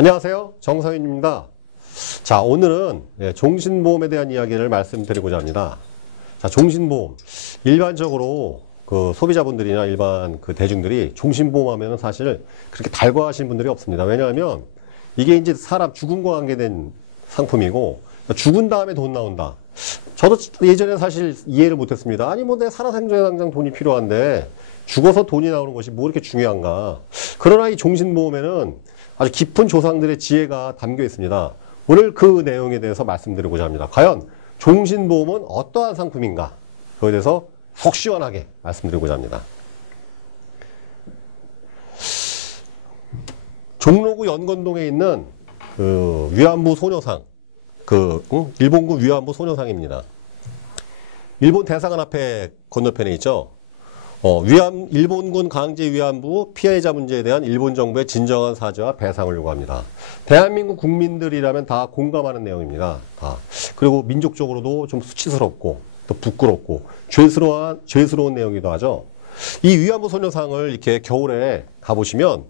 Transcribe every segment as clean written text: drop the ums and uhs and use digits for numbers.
안녕하세요. 정서윤입니다. 자, 오늘은 종신보험에 대한 이야기를 말씀드리고자 합니다. 자, 종신보험. 일반적으로 그 소비자분들이나 일반 그 대중들이 종신보험 하면은 사실 그렇게 달궈하시는 분들이 없습니다. 왜냐하면 이게 이제 사람 죽음과 관계된 상품이고 죽은 다음에 돈 나온다. 저도 예전에 사실 이해를 못했습니다. 아니 뭐 내 살아생전에 당장 돈이 필요한데 죽어서 돈이 나오는 것이 뭐 이렇게 중요한가. 그러나 이 종신보험에는 아주 깊은 조상들의 지혜가 담겨 있습니다. 오늘 그 내용에 대해서 말씀드리고자 합니다. 과연 종신보험은 어떠한 상품인가? 그거에 대해서 속 시원하게 말씀드리고자 합니다. 종로구 연건동에 있는 그 위안부 소녀상, 일본군 위안부 소녀상입니다. 일본 대사관 앞에 건너편에 있죠. 일본군 강제 위안부 피해자 문제에 대한 일본 정부의 진정한 사죄와 배상을 요구합니다. 대한민국 국민들이라면 다 공감하는 내용입니다. 그리고 민족적으로도 좀 수치스럽고 또 부끄럽고 죄스러운 내용이기도 하죠. 이 위안부 소녀상을 이렇게 겨울에 가보시면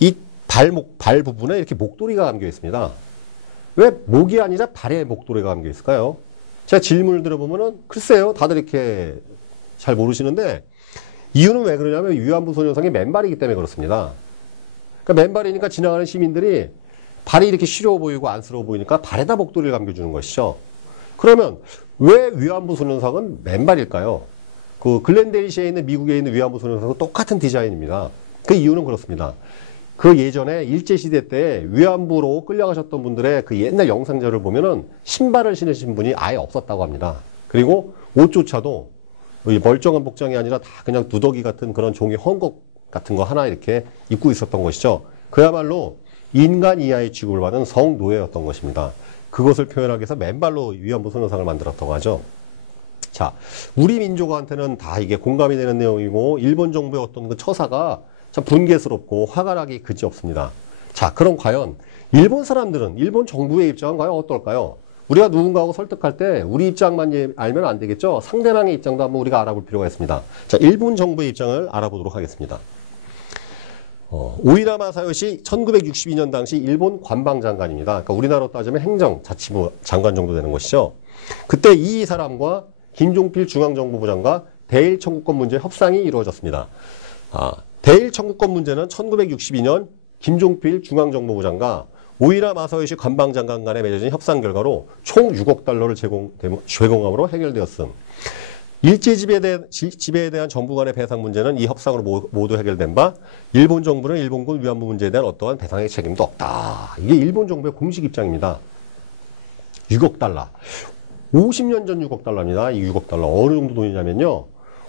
이 발 부분에 이렇게 목도리가 감겨 있습니다. 왜 목이 아니라 발에 목도리가 감겨 있을까요? 제가 질문을 들어보면은 글쎄요, 다들 이렇게 잘 모르시는데 이유는 왜 그러냐면 위안부 소녀상이 맨발이기 때문에 그렇습니다. 그러니까 맨발이니까 지나가는 시민들이 발이 이렇게 시려워 보이고 안쓰러워 보이니까 발에다 목도리를 감겨주는 것이죠. 그러면 왜 위안부 소녀상은 맨발일까요? 그 글렌데리시에 있는 미국에 있는 위안부 소녀상은 똑같은 디자인입니다. 그 이유는 그렇습니다. 그 예전에 일제시대 때 위안부로 끌려가셨던 분들의 그 옛날 영상자를 보면은 신발을 신으신 분이 아예 없었다고 합니다. 그리고 옷조차도 멀쩡한 복장이 아니라 다 그냥 누더기 같은 그런 종이 헝겊 같은 거 하나 이렇게 입고 있었던 것이죠. 그야말로 인간 이하의 취급을 받은 성노예였던 것입니다. 그것을 표현하기 위해서 맨발로 위안부 소녀상을 만들었다고 하죠. 자, 우리 민족한테는 다 이게 공감이 되는 내용이고 일본 정부의 어떤 그 처사가 참 분개스럽고 화가 나기 그지없습니다. 자, 그럼 과연 일본 사람들은 일본 정부의 입장은 과연 어떨까요? 우리가 누군가하고 설득할 때 우리 입장만 알면 안 되겠죠? 상대방의 입장도 한번 우리가 알아볼 필요가 있습니다. 자, 일본 정부의 입장을 알아보도록 하겠습니다. 오이라 마사요시 1962년 당시 일본 관방장관입니다. 그러니까 우리나라로 따지면 행정자치부 장관 정도 되는 것이죠. 그때 이 사람과 김종필 중앙정보부장과 대일 청구권 문제 협상이 이루어졌습니다. 대일 청구권 문제는 1962년 김종필 중앙정보부장과 오이라 마사요시 관방장관 간에 맺어진 협상 결과로 총 6억 달러를 제공함으로 해결되었음. 일제 지배에 대한 정부 간의 배상 문제는 이 협상으로 모두 해결된 바 일본 정부는 일본군 위안부 문제에 대한 어떠한 배상의 책임도 없다. 이게 일본 정부의 공식 입장입니다. 6억 달러. 50년 전 6억 달러입니다. 이 6억 달러 어느 정도 돈이냐면요.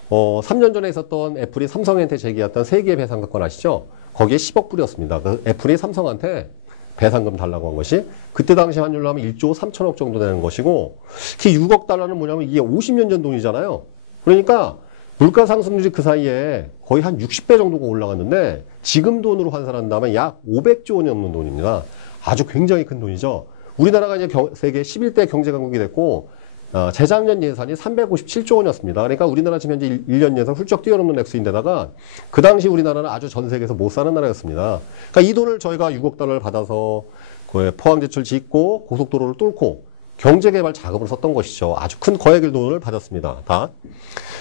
3년 전에 있었던 애플이 삼성한테 제기했던 세계 배상권 아시죠? 거기에 10억 불이었습니다. 그 애플이 삼성한테 배상금 달라고 한 것이 그때 당시 환율로 하면 1조 3천억 정도 되는 것이고 그 6억 달러는 뭐냐면 이게 50년 전 돈이잖아요. 그러니까 물가 상승률이 그 사이에 거의 한 60배 정도가 올라갔는데 지금 돈으로 환산한다면 약 500조 원이 넘는 돈입니다. 아주 굉장히 큰 돈이죠. 우리나라가 이제 세계 11대 경제 강국이 됐고 재작년 예산이 357조 원이었습니다. 그러니까 우리나라 지금 현재 1년 예산 훌쩍 뛰어넘는 액수인데다가 그 당시 우리나라는 아주 전 세계에서 못 사는 나라였습니다. 그러니까 이 돈을 저희가 6억 달러를 받아서 포항제철 짓고 고속도로를 뚫고 경제개발 자금을 썼던 것이죠. 아주 큰 거액의 돈을 받았습니다.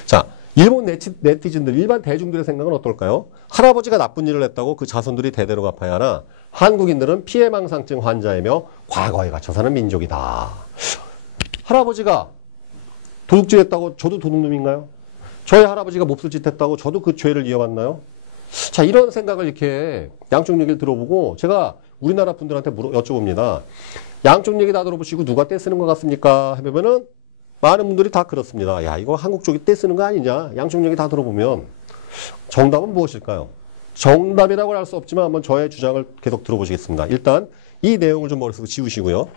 자, 일본 네티즌들, 일반 대중들의 생각은 어떨까요? 할아버지가 나쁜 일을 했다고 그 자손들이 대대로 갚아야 하나 한국인들은 피해망상증 환자이며 과거에 갇혀 사는 민족이다. 할아버지가 도둑질 했다고 저도 도둑놈인가요? 저희 할아버지가 몹쓸짓 했다고 저도 그 죄를 이어받나요? 자, 이런 생각을 이렇게 양쪽 얘기를 들어보고 제가 우리나라 분들한테 여쭤봅니다. 양쪽 얘기 다 들어보시고 누가 떼쓰는 것 같습니까? 해보면은 많은 분들이 다 그렇습니다. 야, 이거 한국 쪽이 떼쓰는 거 아니냐? 양쪽 얘기 다 들어보면 정답은 무엇일까요? 정답이라고 할 수 없지만 한번 저의 주장을 계속 들어보시겠습니다. 일단 이 내용을 좀 머릿속에 지우시고요.